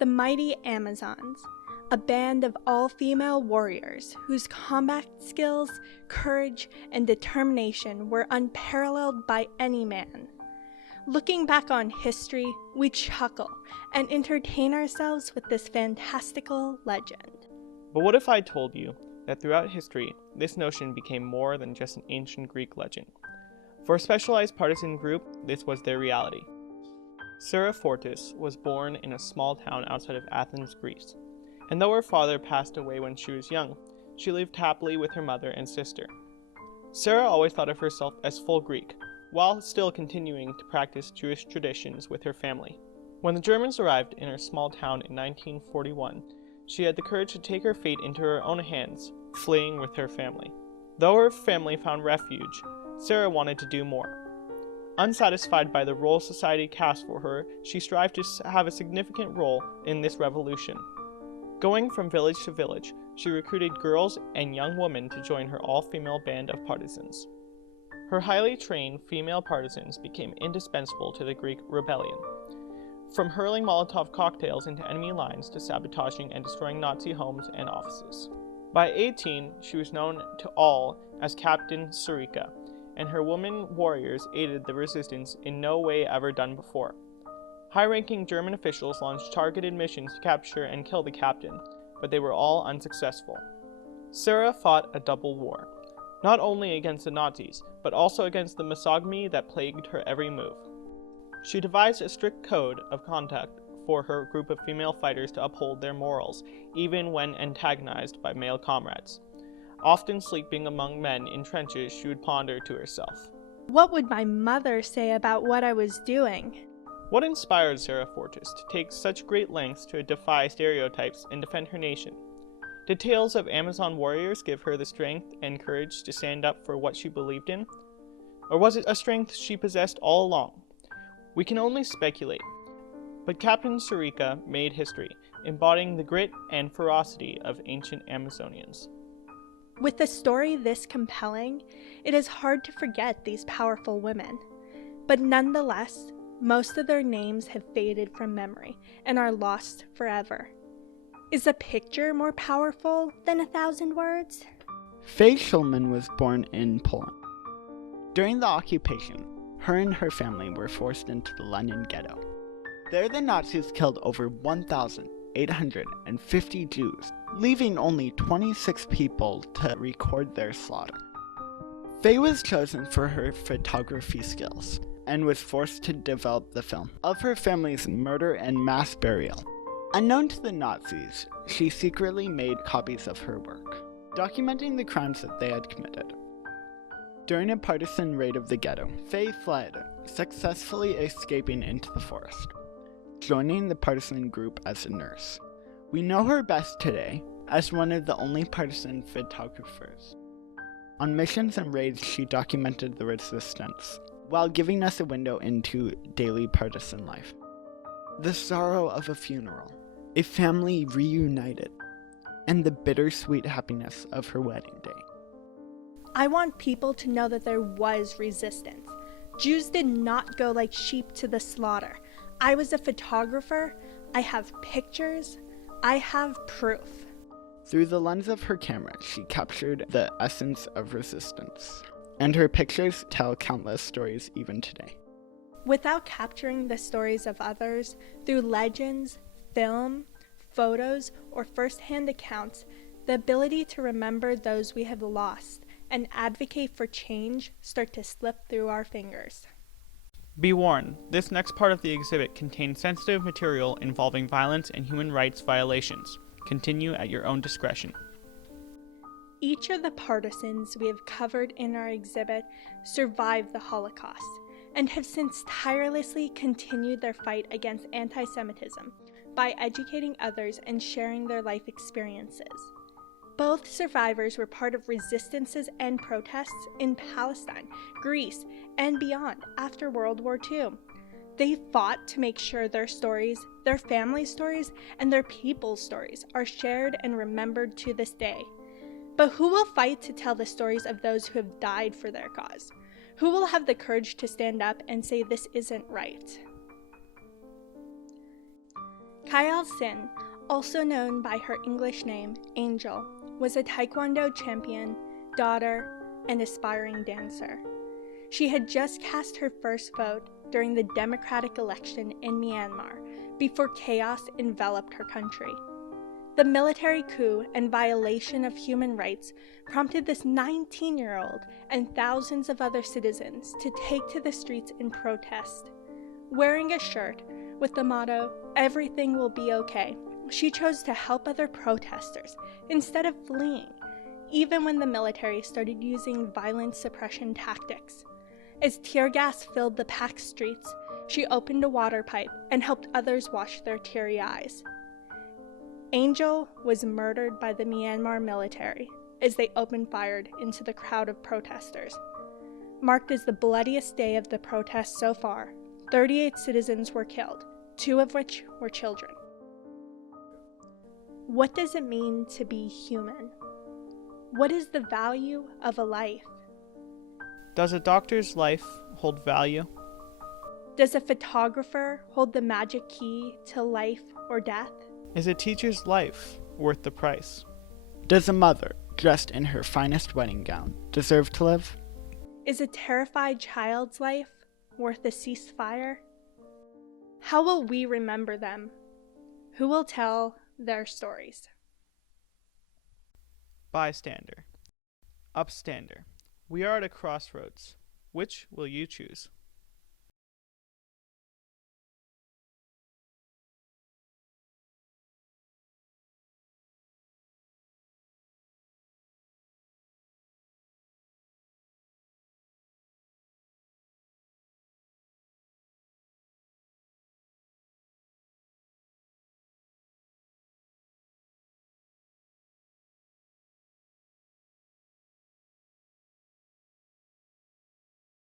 The mighty Amazons, a band of all-female warriors whose combat skills, courage, and determination were unparalleled by any man. Looking back on history, we chuckle and entertain ourselves with this fantastical legend. But what if I told you that throughout history, this notion became more than just an ancient Greek legend? For a specialized partisan group, this was their reality. Sara Fortis was born in a small town outside of Athens, Greece. And though her father passed away when she was young, she lived happily with her mother and sister. Sara always thought of herself as full Greek, while still continuing to practice Jewish traditions with her family. When the Germans arrived in her small town in 1941, she had the courage to take her fate into her own hands, fleeing with her family. Though her family found refuge, Sara wanted to do more. Unsatisfied by the role society cast for her, she strived to have a significant role in this revolution. Going from village to village, she recruited girls and young women to join her all-female band of partisans. Her highly trained female partisans became indispensable to the Greek rebellion, from hurling Molotov cocktails into enemy lines to sabotaging and destroying Nazi homes and offices. By 18, she was known to all as Captain Sarika, and her women warriors aided the resistance in no way ever done before. High-ranking German officials launched targeted missions to capture and kill the captain, but they were all unsuccessful. Sara fought a double war, not only against the Nazis, but also against the misogyny that plagued her every move. She devised a strict code of conduct for her group of female fighters to uphold their morals, even when antagonized by male comrades. Often sleeping among men in trenches, she would ponder to herself, What would my mother say about what I was doing? What inspired Sara Fortis to take such great lengths to defy stereotypes and defend her nation? Did tales of Amazon warriors give her the strength and courage to stand up for what she believed in? Or was it a strength she possessed all along? We can only speculate. But Captain Sarika made history, embodying the grit and ferocity of ancient Amazonians. With a story this compelling, it is hard to forget these powerful women. But nonetheless, most of their names have faded from memory and are lost forever. Is a picture more powerful than 1,000 words? Feya Schulman was born in Poland. During the occupation, her and her family were forced into the London ghetto. There the Nazis killed over 1,850 Jews, leaving only 26 people to record their slaughter. Feya was chosen for her photography skills and was forced to develop the film of her family's murder and mass burial. Unknown to the Nazis, she secretly made copies of her work, documenting the crimes that they had committed. During a partisan raid of the ghetto, Feya fled, successfully escaping into the forest, joining the partisan group as a nurse. We know her best today as one of the only partisan photographers. On missions and raids, she documented the resistance, while giving us a window into daily partisan life. The sorrow of a funeral, a family reunited, and the bittersweet happiness of her wedding day. I want people to know that there was resistance. Jews did not go like sheep to the slaughter. I was a photographer. I have pictures. I have proof. Through the lens of her camera, she captured the essence of resistance, and her pictures tell countless stories even today. Without capturing the stories of others through legends, film, photos, or first-hand accounts, the ability to remember those we have lost and advocate for change start to slip through our fingers. Be warned, this next part of the exhibit contains sensitive material involving violence and human rights violations. Continue at your own discretion. Each of the partisans we have covered in our exhibit survived the Holocaust and have since tirelessly continued their fight against anti-Semitism by educating others and sharing their life experiences. Both survivors were part of resistances and protests in Palestine, Greece, and beyond after World War II. They fought to make sure their stories, their family stories, and their people's stories are shared and remembered to this day. But who will fight to tell the stories of those who have died for their cause? Who will have the courage to stand up and say this isn't right? Kyal Sin, also known by her English name, Angel, was a Taekwondo champion, daughter, and aspiring dancer. She had just cast her first vote during the democratic election in Myanmar before chaos enveloped her country. The military coup and violation of human rights prompted this 19-year-old and thousands of other citizens to take to the streets in protest. Wearing a shirt with the motto, "Everything will be okay," she chose to help other protesters instead of fleeing, even when the military started using violent suppression tactics. As tear gas filled the packed streets, she opened a water pipe and helped others wash their teary eyes. Angel was murdered by the Myanmar military as they opened fire into the crowd of protesters. Marked as the bloodiest day of the protests so far, 38 citizens were killed, 2 of which were children. What does it mean to be human? What is the value of a life? Does a doctor's life hold value? Does a photographer hold the magic key to life or death? Is a teacher's life worth the price? Does a mother, dressed in her finest wedding gown, deserve to live? Is a terrified child's life worth a ceasefire? How will we remember them? Who will tell their stories? Bystander. Upstander. We are at a crossroads. Which will you choose?